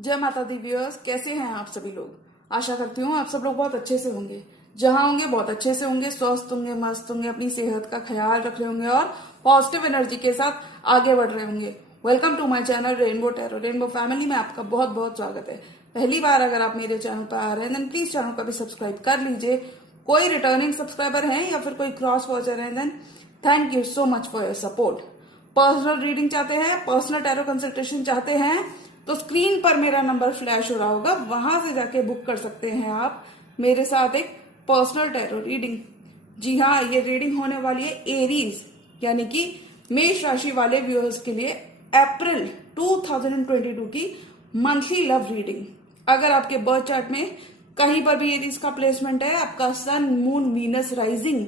जय माता the viewers, कैसे हैं आप सभी लोग। आशा करती हूँ आप सब लोग बहुत अच्छे से होंगे। जहां होंगे बहुत अच्छे से होंगे, स्वस्थ होंगे, मस्त होंगे, अपनी सेहत का ख्याल रख रहे होंगे और पॉजिटिव एनर्जी के साथ आगे बढ़ रहे होंगे। Welcome to my channel rainbow tarot. Rainbow family में आपका बहुत बहुत स्वागत है। पहली बार अगर आप मेरे चैनल पर आ रहे हैं देन प्लीज चैनल को भी सब्सक्राइब कर लीजिए। कोई रिटर्निंग सब्सक्राइबर हैं या फिर कोई क्रॉस वॉचर हैं then thank you so much for your support. Personal reading चाहते हैं, पर्सनल टैरो कंसल्टेशन चाहते हैं तो स्क्रीन पर मेरा नंबर फ्लैश हो रहा होगा, वहां से जाके बुक कर सकते हैं आप मेरे साथ एक पर्सनल टैरो रीडिंग। जी हाँ, ये रीडिंग होने वाली है एरीज यानी कि मेष राशि वाले व्यूअर्स के लिए अप्रैल 2022 की मंथली लव रीडिंग। अगर आपके बर्थ चार्ट में कहीं पर भी एरीज का प्लेसमेंट है, आपका सन, मून, वीनस, राइजिंग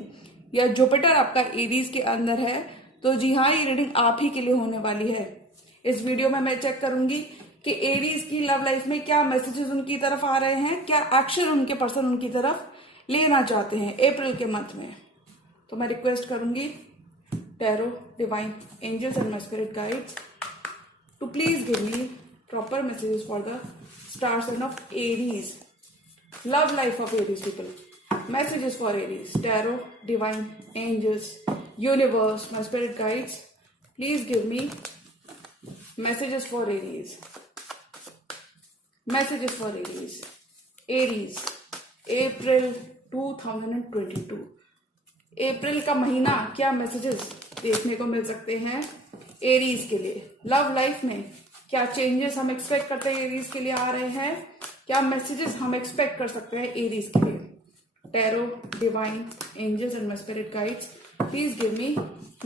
या जुपिटर आपका एरीज के अंदर है, तो जी हाँ, ये रीडिंग आप ही के लिए होने वाली है। इस वीडियो में मैं चेक करूंगी कि एरीज की लव लाइफ में क्या मैसेजेस उनकी तरफ आ रहे हैं, क्या एक्शन उनके पर्सन उनकी तरफ लेना चाहते हैं अप्रैल के मंथ में। तो मैं रिक्वेस्ट करूंगी tarot, divine angels and my spirit guides to please give me proper messages for the star sign of Aries, love life of Aries people. Messages for Aries. Tarot, divine, angels, universe, my spirit guides. Please give me messages for Aries. Messages for Aries. Aries. April 2022. अप्रैल का महीना क्या messages देखने को मिल सकते हैं Aries के लिए। Love life में क्या चेंजेस हम एक्सपेक्ट करते हैं एरीज के लिए आ रहे हैं, क्या मैसेजेस हम एक्सपेक्ट कर सकते हैं एरीज के लिए। Tarot, divine angels and my spirit guides, please give me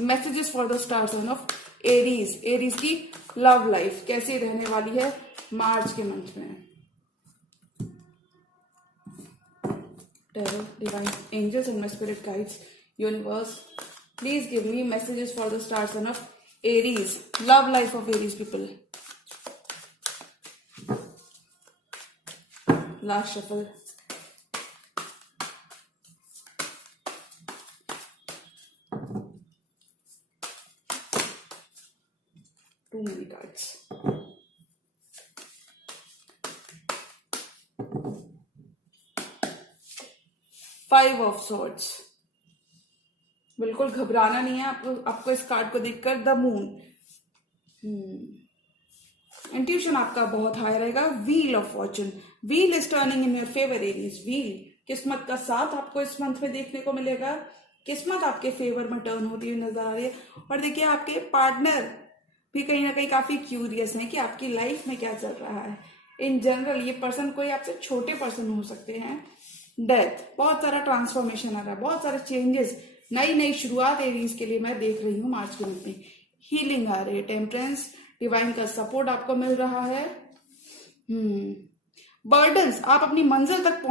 messages for the star sign of Aries. Aries की लव लाइफ कैसी रहने वाली है मार्च के मंथ में। Tarot, divine angels and my spirit guides, universe, please give me messages for the star sign of Aries, love life of Aries people. Last shuffle. Too many cards. Five of Swords. बिल्कुल घबराना नहीं है आपको इस card को देखकर। The moon, intuition आपका बहुत हाई रहेगा। Wheel of Fortune, wheel is turning in your favour Aries. Wheel, किस्मत का साथ आपको इस मंथ में देखने को मिलेगा। किस्मत आपके फेवर में टर्न होती हुई नजर आ रही है। और देखिए आपके पार्टनर भी कहीं ना कहीं काफी क्यूरियस हैं कि आपकी लाइफ में क्या चल रहा है। इन जनरल ये पर्सन कोई आपसे छोटे पर्सन हो सकते हैं। डेथ, बहुत सारा ट्रांसफॉर्मेशन आ रहा है, बहुत सारे चेंजेस, नई नई शुरुआत एरीज के लिए मैं देख रही हूँ मार्च के मंथ में। हीलिंग आ रही है, टेम्परेंस, डिवाइन का सपोर्ट आपको मिल रहा है। बर्डन्स, आप अपनी मंजिल तक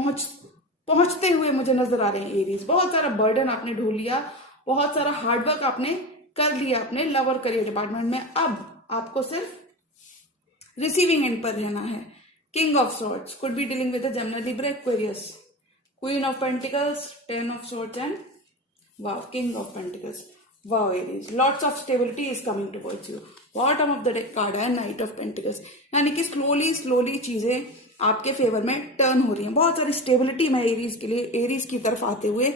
पहुंचते हुए मुझे नजर आ रहे हैं एरीज। बहुत सारा बर्डन आपने ढो लिया, बहुत सारा हार्डवर्क आपने कर लिया अपने लव और करियर डिपार्टमेंट में। अब आपको सिर्फ रिसीविंग एंड पर रहना है। King of swords, could be dealing with Gemini, Libra, Aquarius. Queen of pentacles, 10 of swords and wow, king of pentacles. Wow Aries, lots of stability is coming towards you. Bottom of the deck card है night of pentacles, यानी कि slowly चीजें आपके favour में turn हो रही हैं। बहुत सारी स्टेबिलिटी मैं एरीज के लिए, एरीज की तरफ आते हुए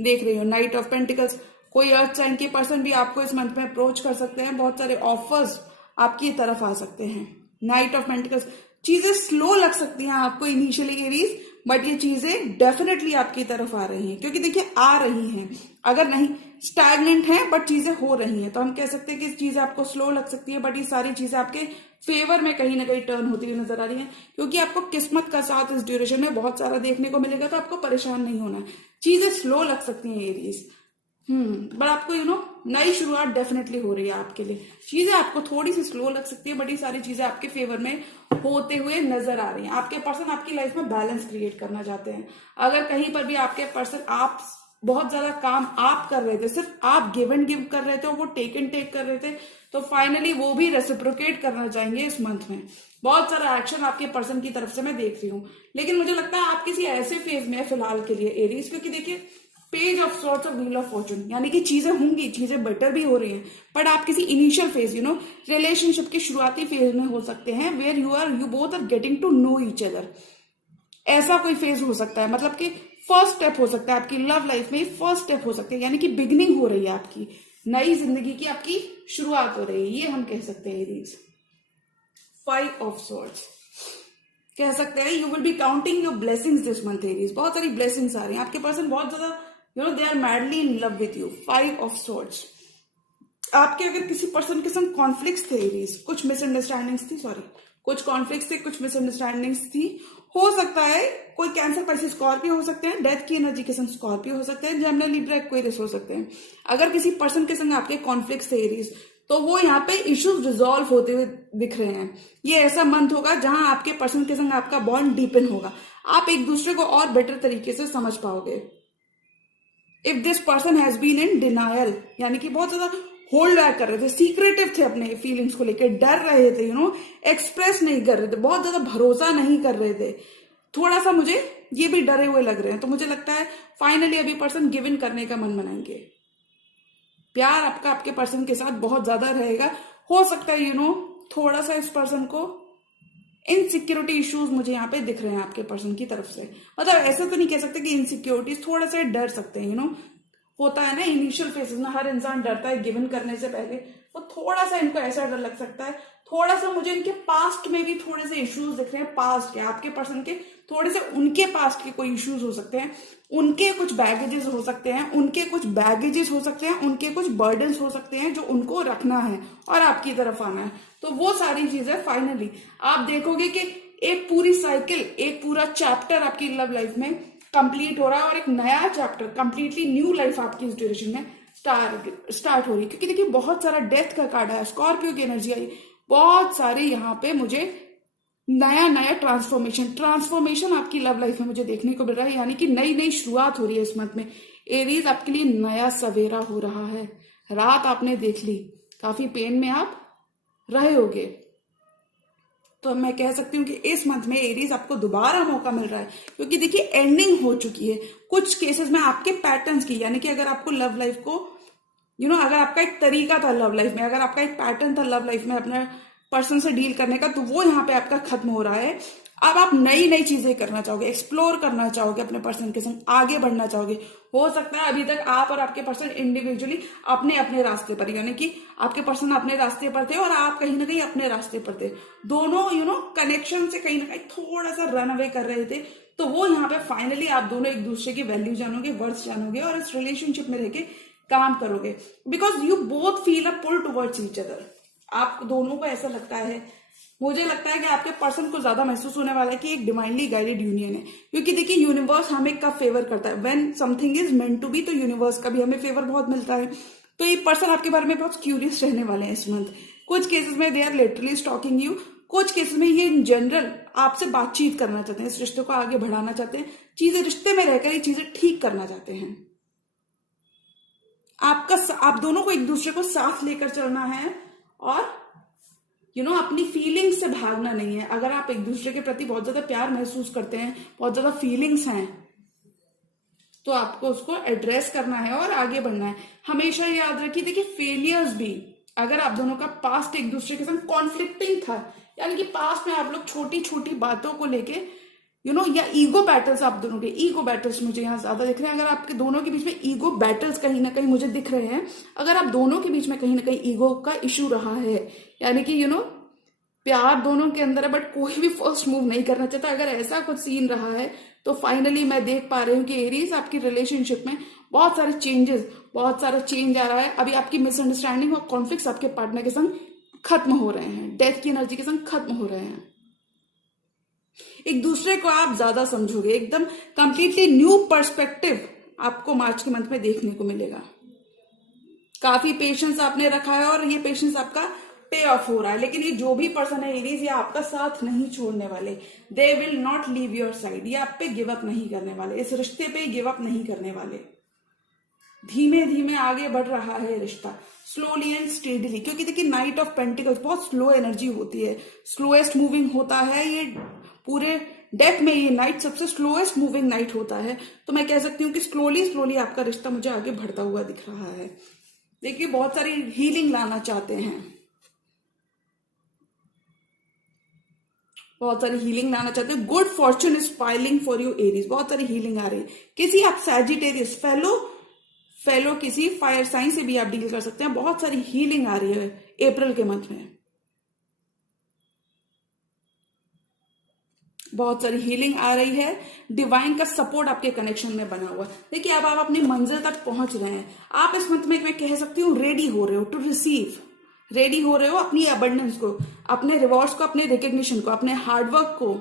देख रही हूँ। नाइट ऑफ पेंटिकल्स, कोई अर्थ साइन के पर्सन भी आपको इस मंथ में अप्रोच कर सकते हैं। बहुत सारे ऑफर्स आपकी तरफ आ सकते हैं। नाइट ऑफ पेंटिकल्स, चीजें स्लो लग सकती हैं आपको इनिशियली एरीज, बट ये चीजें डेफिनेटली आपकी तरफ आ रही हैं, क्योंकि देखिए आ रही हैं। अगर नहीं स्टैग्नेंट है बट चीजें हो रही हैं, तो हम कह सकते हैं कि चीजें आपको स्लो लग सकती है, बट ये सारी चीजें आपके फेवर में कहीं ना कहीं टर्न होती हुई नजर आ रही हैं, क्योंकि आपको किस्मत का साथ इस ड्यूरेशन में बहुत सारा देखने को मिलेगा। तो आपको परेशान नहीं होना। चीजें स्लो लग सकती हैं एरीज, बट आपको नई शुरुआत डेफिनेटली हो रही है आपके लिए। चीजें आपको थोड़ी सी स्लो लग सकती है, बट ये सारी चीजें आपके फेवर में होते हुए नजर आ रही हैं। आपके पर्सन आपकी लाइफ में बैलेंस क्रिएट करना चाहते हैं। अगर कहीं पर भी आपके पर्सन, आप बहुत ज्यादा काम आप कर रहे थे, सिर्फ आप गिव एंड गिव कर रहे थे और वो टेक एंड टेक कर रहे थे, तो फाइनली वो भी रेसिप्रोकेट करना चाहेंगे इस मंथ में। बहुत सारा एक्शन आपके पर्सन की तरफ से मैं देख रही हूँ। लेकिन मुझे लगता है आप किसी ऐसे फेज में है फिलहाल के लिए एरीज, क्योंकि देखिए पेज ऑफ सॉर्ट्स और व्हील ऑफ फॉर्चून, यानी कि चीजें होंगी, चीजें बेटर भी हो रही हैं, बट आप किसी इनिशियल फेज रिलेशनशिप के शुरुआती फेज में हो सकते हैं, where you both are getting to know each other. ऐसा कोई फेज हो सकता है, मतलब कि फर्स्ट स्टेप हो सकता है आपकी लव लाइफ में, फर्स्ट स्टेप हो सकते हैं, यानी कि बिगिनिंग हो रही है आपकी नई जिंदगी की, आपकी शुरुआत हो रही है, ये हम कह सकते हैं एरीज। 5 ऑफ सॉर्ड्स कह सकते हैं you will be counting your blessings this month Aries, बहुत सारी ब्लेसिंग्स आ रही हैं, आपके पर्सन बहुत ज्यादा they are madly in love with you. 5 of swords, आपके अगर किसी पर्सन के संग कॉन्फ्लिक्ट थे एरीज, कुछ मिसअंडरस्टैंडिंग्स थी, कुछ कॉन्फ्लिक्ट थे, कुछ मिसअंडरस्टैंडिंग्स थी, हो सकता है कोई कैंसर पैसे स्कॉर्पियो हो सकते हैं, डेथ की एनर्जी के संग स्कॉर्पियो हो सकते हैं, जेमिनी लिब्रा एक्वेरियस हो सकते हैं। अगर किसी पर्सन के संग आपके कॉन्फ्लिक्ट थे एरीज, तो वो यहाँ पे इश्यूज रिजॉल्व होते हुए दिख रहे हैं। ये ऐसा मंथ होगा जहां आपके पर्सन के संग आपका बॉन्ड डीपन होगा, आप एक दूसरे को और बेटर तरीके से समझ पाओगे। If this person has been in denial, यानी कि बहुत ज्यादा होल्ड बैक कर रहे थे, सीक्रेटिव थे अपने फीलिंग्स को लेकर, डर रहे थे, एक्सप्रेस नहीं कर रहे थे, बहुत ज्यादा भरोसा नहीं कर रहे थे, थोड़ा सा मुझे ये भी डरे हुए लग रहे हैं, तो मुझे लगता है फाइनली अभी पर्सन गिव इन करने का मन बनाएंगे। प्यार आपका आपके पर्सन के साथ बहुत ज्यादा रहेगा। हो सकता है थोड़ा सा इस पर्सन को इनसिक्योरिटी इश्यूज मुझे यहाँ पे दिख रहे हैं आपके पर्सन की तरफ से, मतलब ऐसा तो नहीं कह सकते कि इनसिक्योरिटीज, थोड़ा सा डर सकते हैं, होता है ना इनिशियल फेजेस में हर इंसान डरता है गिवन करने से पहले, तो थोड़ा सा इनको ऐसा डर लग सकता है। थोड़ा सा मुझे इनके पास्ट में भी थोड़े से इश्यूज दिख रहे हैं, पास्ट के आपके पर्सन के थोड़े से उनके पास्ट के कोई इश्यूज हो सकते हैं, उनके कुछ बैगेजेस हो सकते हैं, उनके कुछ बैगेजेस हो सकते हैं, उनके कुछ बर्डन्स हो सकते हैं जो उनको रखना है और आपकी तरफ आना है। तो वो सारी चीजें फाइनली आप देखोगे कि एक पूरी साइकिल, एक पूरा चैप्टर आपकी लव लाइफ में कंप्लीट हो रहा है और एक नया चैप्टर, कंप्लीटली न्यू लाइफ आपकी इस ड्यूरेशन में स्टार्ट हो रही है। क्योंकि देखिए बहुत सारा डेथ का कार्ड है, स्कॉर्पियो की एनर्जी आई, बहुत सारे यहाँ पे मुझे नया ट्रांसफॉर्मेशन आपकी लव लाइफ में मुझे देखने को मिल रहा है, यानी कि नई नई शुरुआत हो रही है इस मंथ में। एरीज आपके लिए नया सवेरा हो रहा है। रात आपने देख ली, काफी पेन में आप रहे होगे, तो मैं कह सकती हूँ कि इस मंथ में एरीज आपको दोबारा मौका मिल रहा है, क्योंकि देखिए एंडिंग हो चुकी है कुछ केसेस में आपके पैटर्न्स की, यानी कि अगर आपको लव लाइफ को अगर आपका एक तरीका था लव लाइफ में, अगर आपका एक पैटर्न था लव लाइफ में अपने पर्सन से डील करने का, तो वो यहाँ पे आपका खत्म हो रहा है। अब आप नई नई चीजें करना चाहोगे, एक्सप्लोर करना चाहोगे, अपने पर्सन के संग आगे बढ़ना चाहोगे। हो सकता है अभी तक आप और आपके पर्सन इंडिविजुअली अपने अपने रास्ते पर, यानी कि आपके पर्सन अपने रास्ते पर थे और आप कहीं ना कहीं अपने रास्ते पर थे, दोनों कनेक्शन से कहीं ना कहीं थोड़ा सा रन अवे कर रहे थे। तो वो यहाँ पे फाइनली आप दोनों एक दूसरे की वैल्यू जानोगे, वर्थ जानोगे और इस रिलेशनशिप में रहकर काम करोगे, because you both feel a pull towards each other. आप दोनों को ऐसा लगता है, मुझे लगता है कि आपके पर्सन को ज्यादा महसूस होने वाला है कि एक डिवाइनली गाइडेड यूनियन है, क्योंकि देखिए यूनिवर्स हमें कब फेवर करता है, when something is meant to be, तो यूनिवर्स का भी हमें फेवर बहुत मिलता है। तो ये पर्सन आपके बारे में बहुत क्यूरियस रहने वाले हैं इस मंथ। कुछ केसेस में they are literally stalking you, कुछ केसेस में ये इन जनरल आपसे बातचीत करना चाहते हैं, इस रिश्ते को आगे बढ़ाना चाहते हैं, चीजें रिश्ते में रहकर ये चीजें ठीक करना चाहते हैं। आप दोनों को एक दूसरे को साथ लेकर चलना है और अपनी फीलिंग्स से भागना नहीं है। अगर आप एक दूसरे के प्रति बहुत ज्यादा प्यार महसूस करते हैं, बहुत ज्यादा फीलिंग्स हैं, तो आपको उसको एड्रेस करना है और आगे बढ़ना है। हमेशा याद रखिए, देखिए फेलियर्स भी, अगर आप दोनों का पास्ट एक दूसरे के साथ कॉन्फ्लिक्टिंग था, यानी कि पास्ट में आप लोग छोटी छोटी बातों को लेके या ईगो बैटल्स, आप दोनों के ईगो बैटल्स मुझे यहाँ ज्यादा दिख रहे हैं। अगर आपके दोनों के बीच में ईगो बैटल्स कहीं ना कहीं मुझे दिख रहे हैं, अगर आप दोनों के बीच में कहीं ना कहीं ईगो का इशू रहा है, यानी कि प्यार दोनों के अंदर है बट कोई भी फर्स्ट मूव नहीं करना चाहता, अगर ऐसा कुछ सीन रहा है, तो फाइनली मैं देख पा रही हूँ कि एरीज आपकी रिलेशनशिप में बहुत सारे चेंज आ रहा है। अभी आपकी मिसअंडरस्टैंडिंग और कॉन्फ्लिक्ट आपके पार्टनर के संग खत्म हो रहे हैं, डेथ की एनर्जी के संग खत्म हो रहे हैं। एक दूसरे को आप ज्यादा समझोगे, एकदम कंप्लीटली न्यू पर्सपेक्टिव आपको मार्च के मंथ में देखने को मिलेगा। काफी पेशेंस आपने रखा है और ये पेशेंस आपका पे ऑफ हो रहा है। लेकिन ये जो भी पर्सन है एरीज, ये आपका साथ नहीं छोड़ने वाले, they will not leave your side, ये आप पे गिव अप नहीं करने वाले, इस रिश्ते पे गिव अप नहीं करने वाले। धीमे धीमे आगे बढ़ रहा है रिश्ता, स्लोली एंड स्टेडली, क्योंकि देखिए नाइट ऑफ पेंटिकल्स बहुत स्लो एनर्जी होती है, स्लोएस्ट मूविंग होता है, ये पूरे डेक में ये नाइट सबसे स्लोएस्ट मूविंग नाइट होता है, तो मैं कह सकती हूँ कि स्लोली स्लोली आपका रिश्ता मुझे आगे बढ़ता हुआ दिख रहा है। देखिए बहुत सारी हीलिंग लाना चाहते हैं, बहुत सारी हीलिंग लाना चाहते हैं। Good Fortune is piling for you Aries, बहुत सारी हीलिंग आ रही है। किसी आप सैजिटेरियस फेलो किसी फायर साइन से भी आप डील कर सकते हैं। बहुत सारी हीलिंग आ रही है अप्रैल के मंथ में, बहुत सारी हीलिंग आ रही है। डिवाइन का सपोर्ट आपके कनेक्शन में बना हुआ है। देखिए अब आप अपनी मंजिल तक पहुंच रहे हैं। आप इस मंथ में मैं कह सकती हूँ रेडी हो रहे हो टू रिसीव, रेडी हो रहे हो अपनी अबंडेंस को, अपने रिवॉर्ड्स को, अपने रिकग्निशन को, अपने हार्डवर्क को।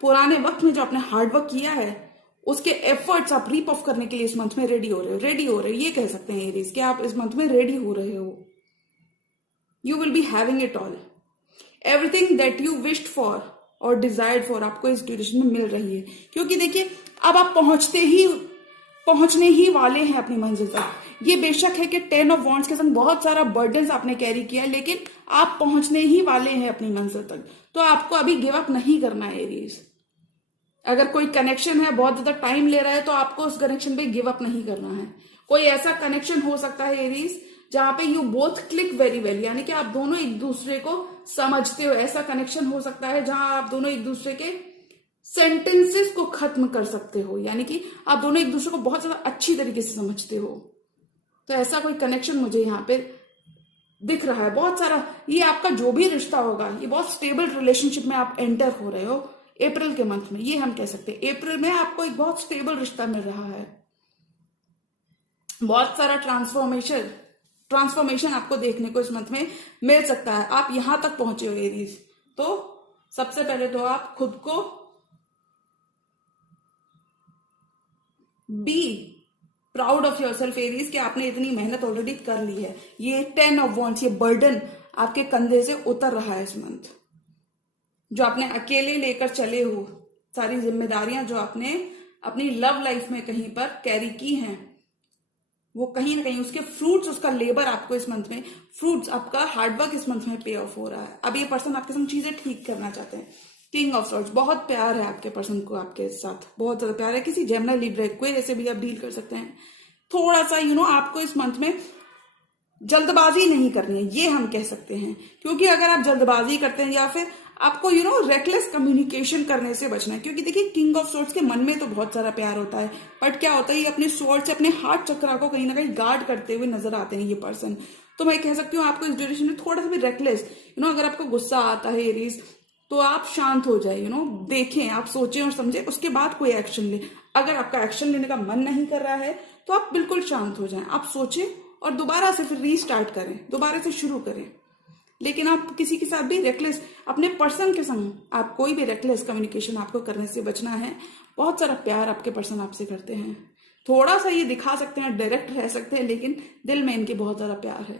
पुराने वक्त में जो आपने हार्डवर्क किया है उसके एफर्ट्स आप रीप ऑफ करने के लिए इस मंथ में रेडी हो रहे हो, रेडी हो रहे हो। ये कह सकते हैं एरीज कि आप इस मंथ में रेडी हो रहे हो। You will be having it all, everything that you wished for और डिजायर्ड फॉर आपको इस ड्यूरेशन में मिल रही है। क्योंकि देखिए अब आप पहुंचने ही वाले हैं अपनी मंजिल तक। ये बेशक है कि 10 ऑफ वॉन्ड्स के संग बहुत सारा बर्डन्स आपने कैरी किया, लेकिन आप पहुंचने ही वाले हैं अपनी मंजिल तक। तो आपको अभी गिव अप नहीं करना है एरीज। अगर कोई कनेक्शन है बहुत ज्यादा टाइम ले रहा है तो आपको उस कनेक्शन पे गिव अप नहीं करना है। कोई ऐसा कनेक्शन हो सकता है एरीज जहां पे you both click very well, यानी कि आप दोनों एक दूसरे को समझते हो। ऐसा कनेक्शन हो सकता है जहां आप दोनों एक दूसरे के सेंटेंसेस को खत्म कर सकते हो, यानी कि आप दोनों एक दूसरे को बहुत ज्यादा अच्छी तरीके से समझते हो। तो ऐसा कोई कनेक्शन मुझे यहाँ पे दिख रहा है बहुत सारा। ये आपका जो भी रिश्ता होगा ये बहुत स्टेबल रिलेशनशिप में आप एंटर हो रहे हो अप्रैल के मंथ में। ये हम कह सकते हैं अप्रैल में आपको एक बहुत स्टेबल रिश्ता मिल रहा है। बहुत सारा ट्रांसफॉर्मेशन आपको देखने को इस मंथ में मिल सकता है। आप यहां तक पहुंचे हो एरीज, तो सबसे पहले तो आप खुद को be proud of your self Aries कि आपने इतनी मेहनत ऑलरेडी कर ली है। ये 10 ऑफ वॉन्ड्स, ये बर्डन आपके कंधे से उतर रहा है इस मंथ। जो आपने अकेले लेकर चले हो, सारी जिम्मेदारियां जो आपने अपनी लव लाइफ में कहीं पर कैरी की हैं, वो कहीं ना कहीं उसके फ्रूट्स, उसका लेबर आपको इस मंथ में, फ्रूट्स आपका हार्डवर्क इस मंथ में पे ऑफ हो रहा है। अब ये पर्सन आपके साथ चीजें ठीक करना चाहते हैं। किंग ऑफ सॉर्ड्स, बहुत प्यार है आपके पर्सन को आपके साथ, बहुत ज्यादा प्यार है। किसी जेमिनी लिब्रा कोई ऐसे भी आप डील कर सकते हैं। थोड़ा सा आपको इस मंथ में जल्दबाजी नहीं करनी है, ये हम कह सकते हैं। क्योंकि अगर आप जल्दबाजी करते हैं या फिर आपको रेकलेस कम्युनिकेशन करने से बचना है। क्योंकि देखिए किंग ऑफ सोर्ड्स के मन में तो बहुत सारा प्यार होता है, बट क्या होता है ये अपने सोर्ड से अपने हार्ट चक्रा को कहीं ना कहीं गार्ड करते हुए नजर आते हैं ये पर्सन। तो मैं कह सकती हूँ आपको इस ड्यूरेशन में थोड़ा सा भी रेकलेस, अगर आपको गुस्सा आता है एरीज, तो आप शांत हो जाए, देखें, आप सोचें और समझें, उसके बाद कोई एक्शन ले। अगर आपका एक्शन लेने का मन नहीं कर रहा है तो आप बिल्कुल शांत हो जाएं, आप सोचें और दोबारा से फिर रीस्टार्ट करें, दोबारा से शुरू करें। लेकिन आप किसी के साथ भी रेकलेस, अपने पर्सन के संग आप कोई भी रेकलेस कम्युनिकेशन आपको करने से बचना है। बहुत सारा प्यार आपके पर्सन आपसे करते हैं। थोड़ा सा ये दिखा सकते हैं, डायरेक्ट रह सकते हैं, लेकिन दिल में इनके बहुत ज्यादा प्यार है।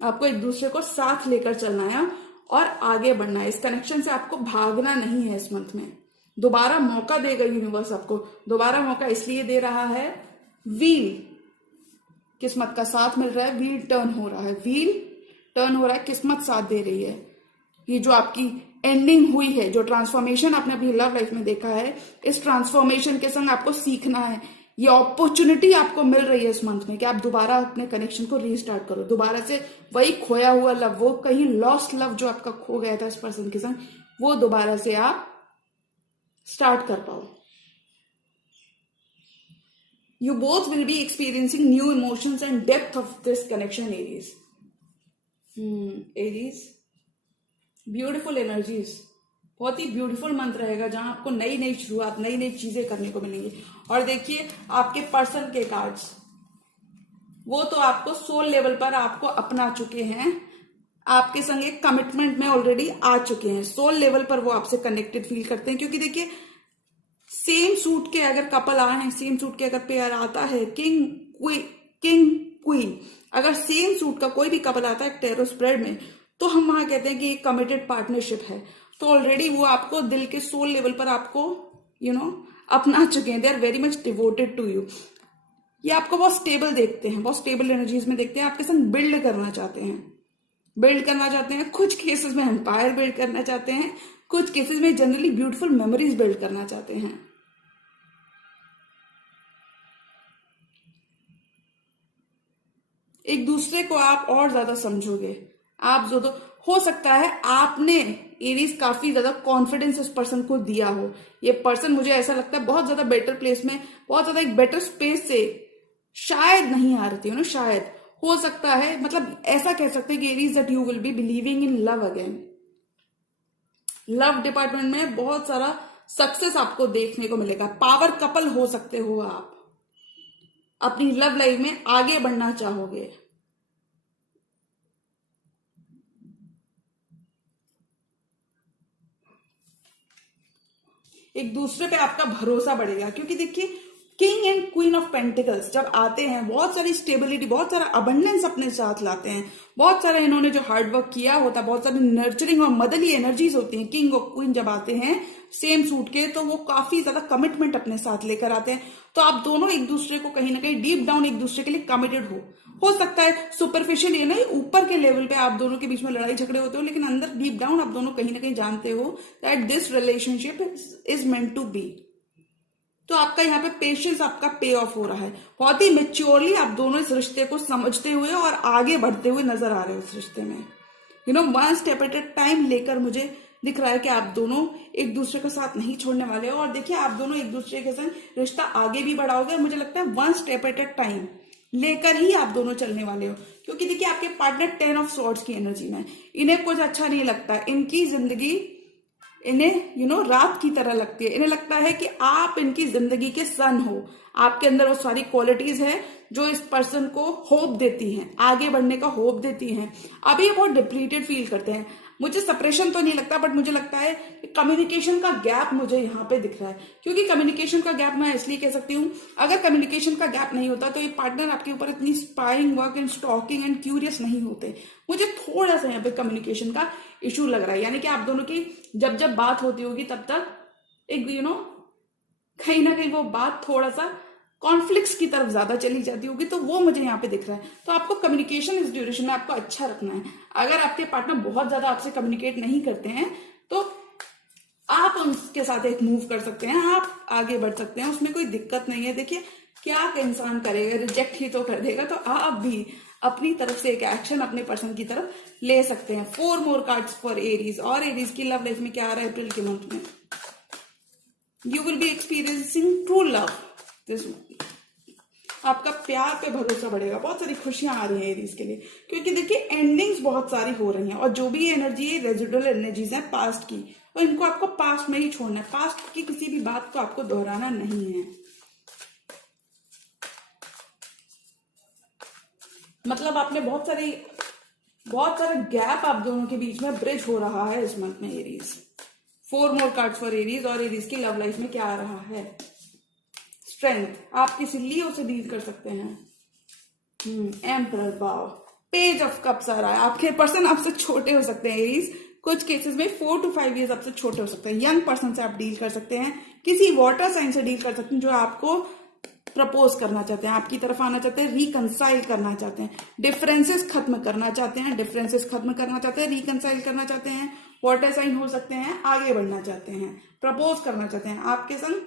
आपको एक दूसरे को साथ लेकर चलना है और आगे बढ़ना है। इस कनेक्शन से आपको भागना नहीं है। इस मंथ में दोबारा मौका देगा यूनिवर्स आपको। दोबारा मौका इसलिए दे रहा है, व्हील किस्मत का साथ मिल रहा है, व्हील टर्न हो रहा है, व्हील टर्न हो रहा है, किस्मत साथ दे रही है। ये जो आपकी एंडिंग हुई है, जो ट्रांसफॉर्मेशन आपने अपनी लव लाइफ में देखा है, इस ट्रांसफॉर्मेशन के संग आपको सीखना है। ये अपॉर्चुनिटी आपको मिल रही है इस मंथ में कि आप दोबारा अपने कनेक्शन को रीस्टार्ट करो, दोबारा से वही खोया हुआ लव, वो कहीं लॉस्ट लव जो आपका खो गया था इस पर्सन के संग, वो दोबारा से आप स्टार्ट कर पाओ। You both will be experiencing new emotions and depth of this connection, Aries. Aries, beautiful energies, बहुत ही ब्यूटीफुल मंथ रहेगा जहां आपको नई नई शुरुआत, नई नई चीजें करने को मिलेंगी। और देखिए आपके पर्सन के कार्ड्स, वो तो आपको सोल लेवल पर आपको अपना चुके हैं, आपके संग एक कमिटमेंट में ऑलरेडी आ चुके हैं। सोल लेवल पर वो आपसे कनेक्टेड फील करते हैं। क्योंकि देखिए सेम सूट के अगर कपल आए हैं, सेम सूट के अगर पेयर आता है, किंग क्वीन, अगर सेम सूट का कोई भी कपल आता है टैरो स्प्रेड में, तो हम वहां कहते हैं कि एक कमिटेड पार्टनरशिप है। तो ऑलरेडी वो आपको दिल के सोल लेवल पर आपको अपना चुके हैं। They are very much devoted to you. ये आपको बहुत स्टेबल देखते हैं, बहुत स्टेबल एनर्जीज में देखते हैं, आपके संग बिल्ड करना चाहते हैं। बिल्ड करना चाहते हैं, कुछ केसेस में एम्पायर बिल्ड करना चाहते हैं, कुछ केसेस में जनरली ब्यूटीफुल मेमोरीज बिल्ड करना चाहते हैं। एक दूसरे को आप और ज्यादा समझोगे। आप जो तो हो सकता है आपने एरीज काफी ज्यादा कॉन्फिडेंस इस पर्सन को दिया हो, ये पर्सन मुझे ऐसा लगता है बहुत ज्यादा बेटर प्लेस में, बहुत ज्यादा एक बेटर स्पेस से शायद नहीं आ रही हो ना, शायद हो सकता है, मतलब ऐसा कह सकते हैं कि Aries that you will be believing in love again. Love department में बहुत सारा सक्सेस आपको देखने को मिलेगा। पावर कपल हो सकते हो आप, अपनी लव लाइफ में आगे बढ़ना चाहोगे। एक दूसरे पे आपका भरोसा बढ़ेगा, क्योंकि देखिए king and queen of pentacles जब आते हैं बहुत सारी स्टेबिलिटी, बहुत सारा अबंडेंस अपने साथ लाते हैं। बहुत सारा इन्होंने जो हार्ड वर्क किया होता है, बहुत सारी नर्चरिंग और मदरली एनर्जीज होती हैं। किंग और क्वीन जब आते हैं सेम सूट के, तो वो काफी ज्यादा कमिटमेंट अपने साथ लेकर आते हैं। तो आप दोनों एक दूसरे को कहीं ना कहीं डीप डाउन एक दूसरे के लिए कमिटेड हो सकता है सुपरफिशियल ये नहीं, ऊपर के लेवल पे आप दोनों के बीच में लड़ाई झगड़े होते हो, लेकिन अंदर डीप डाउन आप दोनों कहीं ना कहीं जानते हो that this relationship is meant to be. तो आपका यहाँ पे पेशेंस आपका पे ऑफ हो रहा है। बहुत ही मेच्योरली आप दोनों इस रिश्ते को समझते हुए और आगे बढ़ते हुए नजर आ रहे हो इस रिश्ते में। One step at A time लेकर मुझे दिख रहा है कि आप दोनों एक दूसरे का साथ नहीं छोड़ने वाले हो। और देखिए आप दोनों एक दूसरे के साथ रिश्ता आगे भी बढ़ाओगे। मुझे लगता है one step at A time लेकर ही आप दोनों चलने वाले हो, क्योंकि देखिए आपके पार्टनर 10 ऑफ स्वॉर्ड्स की एनर्जी में, इन्हें कुछ अच्छा नहीं लगता। इनकी जिंदगी इन्हें रात की तरह लगती है। इन्हें लगता है कि आप इनकी जिंदगी के सन हो, आपके अंदर वो सारी क्वालिटीज है जो इस पर्सन को होप देती हैं, आगे बढ़ने का होप देती हैं। अभी ये बहुत डिप्लीटेड फील करते हैं। मुझे सेपरेशन तो नहीं लगता, बट मुझे लगता है कम्युनिकेशन का गैप मुझे यहाँ पे दिख रहा है। क्योंकि कम्युनिकेशन का गैप मैं इसलिए कह सकती हूँ, अगर कम्युनिकेशन का गैप नहीं होता तो ये पार्टनर आपके ऊपर इतनी spying work and stalking and curious नहीं होते। मुझे थोड़ा सा यहाँ पे कम्युनिकेशन का इशू लग रहा है, यानी कि आप दोनों की जब जब बात होती होगी तब तक एक कहीं ना कहीं वो बात थोड़ा सा कॉन्फ्लिक्ट्स की तरफ ज्यादा चली जाती होगी। तो वो मुझे यहाँ पे दिख रहा है। तो आपको कम्युनिकेशन इस ड्यूरेशन में आपको अच्छा रखना है। अगर आपके पार्टनर बहुत ज्यादा आपसे कम्युनिकेट नहीं करते हैं तो आप उनके साथ एक मूव कर सकते हैं, आप आगे बढ़ सकते हैं, उसमें कोई दिक्कत नहीं है। देखिए क्या इंसान करेगा, रिजेक्ट ही तो कर देगा। तो आप भी अपनी तरफ से एक एक्शन अपने पर्सन की तरफ ले सकते हैं। 4 मोर कार्ड्स फॉर एरीज। और एरीज की लव लाइफ में क्या आ रहा है अप्रैल के मंथ में? You will be experiencing true love this. आपका प्यार पे भरोसा बढ़ेगा। बहुत सारी खुशियां आ रही हैं एरीज के लिए, क्योंकि देखिए एंडिंग्स बहुत सारी हो रही हैं। और जो भी एनर्जी है रेजिडुअल एनर्जीज है पास्ट की, और इनको आपको पास्ट में ही छोड़ना है। पास्ट की किसी भी बात को आपको दोहराना नहीं है। मतलब आपने बहुत सारे गैप आप दोनों के बीच में ब्रिज हो रहा है इस मंथ में Aries. 4 more cards for Aries. और एरीज की लव लाइफ में क्या आ रहा है? स्ट्रेंथ। आप किसी लियो से डील कर सकते हैं। Emperor power. Page of cups आ रहा है। आपके पर्सन आपसे छोटे हो सकते हैं एरीज, कुछ केसेस में 4 to 5 years आपसे छोटे हो सकते हैं। यंग पर्सन से आप डील कर सकते हैं, किसी वाटर साइन से डील कर सकते हैं जो आपको प्रपोज करना चाहते हैं, आपकी तरफ आना चाहते हैं, रिकंसाइल करना चाहते हैं, डिफरेंसेस खत्म करना चाहते हैं, रिकंसाइल करना चाहते हैं। वाटर साइन हो सकते हैं, आगे बढ़ना चाहते हैं, प्रपोज करना चाहते हैं, आपके संग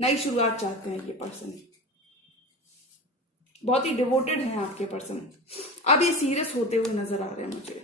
नई शुरुआत चाहते हैं। ये पर्सन बहुत ही डिवोटेड है आपके पर्सन। अब ये सीरियस होते हुए नजर आ रहे हैं मुझे।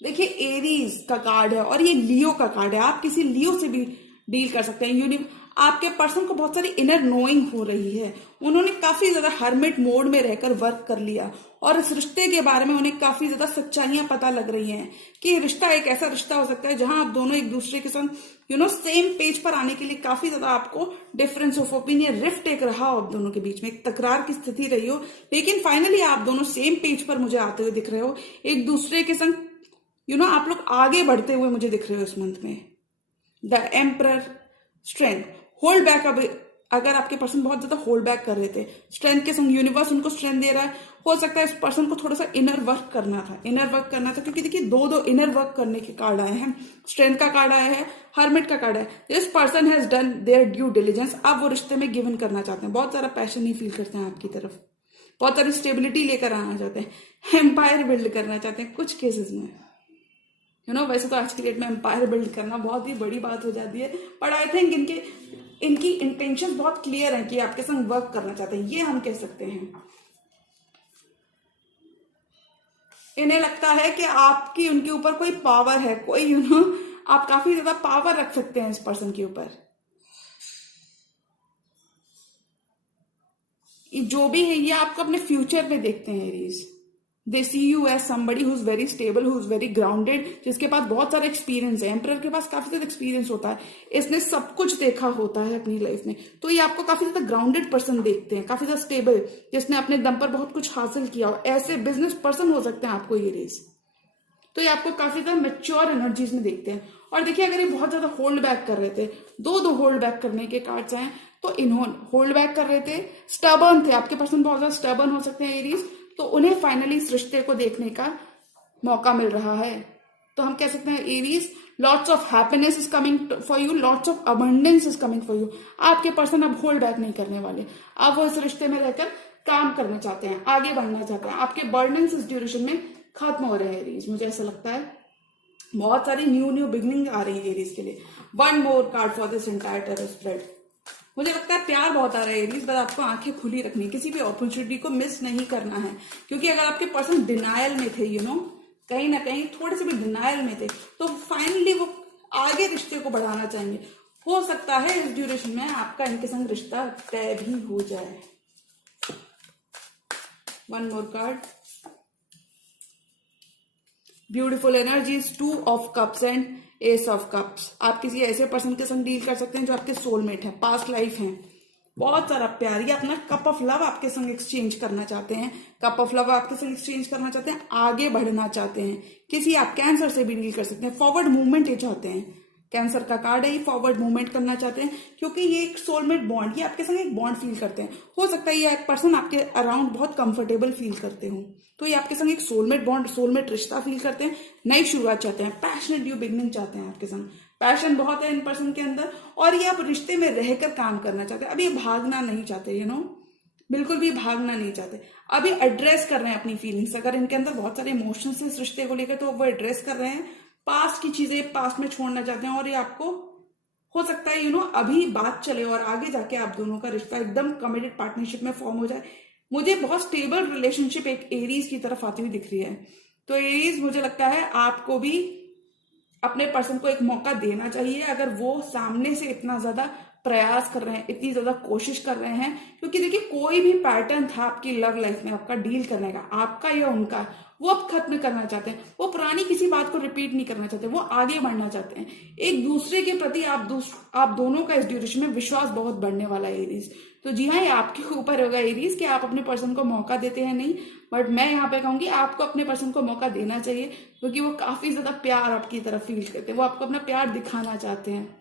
देखिए एरीज का कार्ड है और ये लियो का कार्ड है। आप किसी लियो से भी डील कर सकते हैं। आपके पर्सन को बहुत सारी इनर नोइंग हो रही है। उन्होंने काफी ज्यादा हर्मिट मोड में रहकर वर्क कर लिया और इस रिश्ते के बारे में उन्हें काफी ज्यादा सच्चाइयां पता लग रही हैं कि रिश्ता एक ऐसा रिश्ता हो सकता है जहां आप दोनों एक दूसरे के साथ सेम पेज पर आने के लिए काफी ज्यादा आपको डिफरेंस ऑफ ओपिनियन, रिफ्ट एक रहा हो आप दोनों के बीच में, एक तकरार की स्थिति रही हो, लेकिन फाइनली आप दोनों सेम पेज पर मुझे आते हुए दिख रहे हो। एक दूसरे के संग आप लोग आगे बढ़ते हुए मुझे दिख रहे हो इस मंथ में। The emperor. Strength. Hold back. अब अगर आपके पर्सन बहुत ज्यादा होल्ड बैक कर रहे थे, स्ट्रेंथ के संग यूनिवर्स उनको स्ट्रेंथ दे रहा है। हो सकता है इस पर्सन को थोड़ा सा इनर वर्क करना था, क्योंकि देखिए दो इनर वर्क करने के कार्ड आए हैं। स्ट्रेंथ का कार्ड आया है, हर्मिट का कार्ड है। This person has done there due diligence. अब वो रिश्ते में गिवन करना चाहते हैं, बहुत सारा पैशन ही फील करते हैं आपकी तरफ। बहुत सारी स्टेबिलिटी लेकर आना चाहते हैं, एम्पायर बिल्ड करना चाहते हैं कुछ केसेस में। वैसे तो आज की डेट में एम्पायर बिल्ड करना बहुत ही बड़ी बात हो जाती है, बट आई थिंक इनकी इंटेंशन बहुत क्लियर है कि आपके संग वर्क करना चाहते हैं, ये हम कह सकते हैं। इन्हें लगता है कि आपकी उनके ऊपर कोई पावर है, कोई आप काफी ज्यादा पावर रख सकते हैं इस पर्सन के ऊपर। जो भी है ये आपको अपने फ्यूचर में देखते हैं Aries. They see you as somebody who is very stable, who is very grounded, जिसके पास बहुत सारा एक्सपीरियंस है। एम्परर के पास काफी ज्यादा एक्सपीरियंस होता है, इसने सब कुछ देखा होता है अपनी लाइफ में, तो ये आपको काफी ज्यादा ग्राउंडेड पर्सन देखते हैं, काफी ज्यादा स्टेबल, जिसने अपने दम पर बहुत कुछ हासिल किया हो। ऐसे बिजनेस पर्सन हो सकते हैं आपको ये रेस। तो ये आपको काफी ज्यादा मेच्योर एनर्जीज में देखते हैं। और देखिए अगर ये बहुत ज्यादा होल्ड बैक कर रहे थे, दो होल्ड बैक करने के कार्ड्स आए, तो इन्होंने होल्ड बैक कर रहे थे, स्टबर्न थे, आपके पर्सन बहुत ज्यादा स्टबर्न हो सकते हैं एरीज, तो उन्हें फाइनली इस रिश्ते को देखने का मौका मिल रहा है। तो हम कह सकते हैं Aries, lots of happiness is coming for you, lots of abundance is coming for you. आपके पर्सन अब होल्ड बैक नहीं करने वाले, अब वो इस रिश्ते में रहकर काम करना चाहते हैं, आगे बढ़ना चाहते हैं। आपके बर्डन्स इस ड्यूरेशन में खत्म हो रहे हैं एरीज, मुझे ऐसा लगता है। बहुत सारी न्यू बिगनिंग आ रही है एरीज के लिए। One more card for this entire terror spread. मुझे लगता है प्यार बहुत आ रहा है एरीज, बस आपको आंखें खुली रखनी है, किसी भी अपॉर्चुनिटी को मिस नहीं करना है। क्योंकि अगर आपके पर्सन डिनायल में थे, कहीं ना कहीं थोड़े से भी डिनायल में थे, तो फाइनली वो आगे रिश्ते को बढ़ाना चाहेंगे। हो सकता है इस ड्यूरेशन में आपका इनके संग रिश्ता तय भी हो जाए। One more card, beautiful energies, 2 of cups and S of cups. आप किसी ऐसे पर्सन के संग डील कर सकते हैं जो आपके सोलमेट है, पास्ट लाइफ है, बहुत सारा प्यार, ये अपना कप ऑफ लव आपके संग एक्सचेंज करना चाहते हैं, कप ऑफ लव आपके संग एक्सचेंज करना चाहते हैं, आगे बढ़ना चाहते हैं। किसी आप कैंसर से भी डील कर सकते हैं, फॉरवर्ड मूवमेंट ये चाहते हैं। कैंसर का कार्ड है, ये फॉरवर्ड मूवमेंट करना चाहते हैं, क्योंकि ये एक सोलमेट बॉन्ड, ये आपके संग एक बॉन्ड फील करते हैं। हो सकता है ये एक पर्सन आपके अराउंड बहुत कंफर्टेबल फील करते हो, तो ये आपके संग एक सोलमेट बॉन्ड, सोलमेट रिश्ता फील करते हैं, नई शुरुआत चाहते हैं, पैशनेट न्यू बिगनिंग चाहते हैं आपके संग। पैशन बहुत है इन पर्सन के अंदर, और ये आप रिश्ते में रहकर काम करना चाहते हैं। अब ये भागना नहीं चाहते, बिल्कुल भी भागना नहीं चाहते। अभी एड्रेस कर रहे हैं अपनी फीलिंग्स। अगर इनके अंदर बहुत सारे इमोशंस हैं इस रिश्ते को लेकर, तो वो एड्रेस कर रहे हैं, पास्ट की चीजें पास्ट में छोड़ना चाहते हैं। और ये आपको हो सकता है अभी बात चले और आगे जाके आप दोनों का रिश्ता एकदम कमिटेड पार्टनरशिप में फॉर्म हो जाए। मुझे बहुत स्टेबल रिलेशनशिप एक एरीज की तरफ आती हुई दिख रही है। तो एरीज, मुझे लगता है आपको भी अपने पर्सन को एक मौका देना चाहिए, अगर वो सामने से इतना ज्यादा प्रयास कर रहे हैं, इतनी ज्यादा कोशिश कर रहे हैं। क्योंकि देखिए कोई भी पैटर्न था आपकी लव लाइफ में आपका डील करने का, आपका या उनका, वो अब खत्म करना चाहते हैं। वो पुरानी किसी बात को रिपीट नहीं करना चाहते, वो आगे बढ़ना चाहते हैं। एक दूसरे के प्रति आप दोनों का इस ड्यूरेशन में विश्वास बहुत बढ़ने वाला है एरीज। तो जी हाँ, ये आपके ऊपर होगा एरीज कि आप अपने पर्सन को मौका देते हैं नहीं, बट मैं यहाँ पे कहूंगी आपको अपने पर्सन को मौका देना चाहिए, क्योंकि वो काफी ज्यादा प्यार आपकी तरफ फील करते हैं, वो आपको अपना प्यार दिखाना चाहते हैं।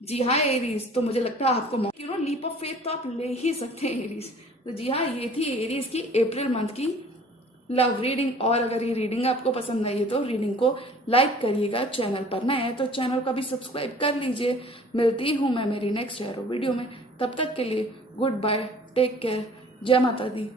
जी हाँ एरीज, तो मुझे लगता है आपको लीप ऑफ फेथ तो आप ले ही सकते हैं एरीज। तो जी हाँ, ये थी एरीज की अप्रैल मंथ की लव रीडिंग। और अगर ये रीडिंग आपको पसंद आई है तो रीडिंग को लाइक करिएगा, चैनल पर नए हैं तो चैनल को भी सब्सक्राइब कर लीजिए। मिलती हूँ मैं मेरी नेक्स्ट एरो वीडियो में, तब तक के लिए गुड बाय, टेक केयर, जय माता दी।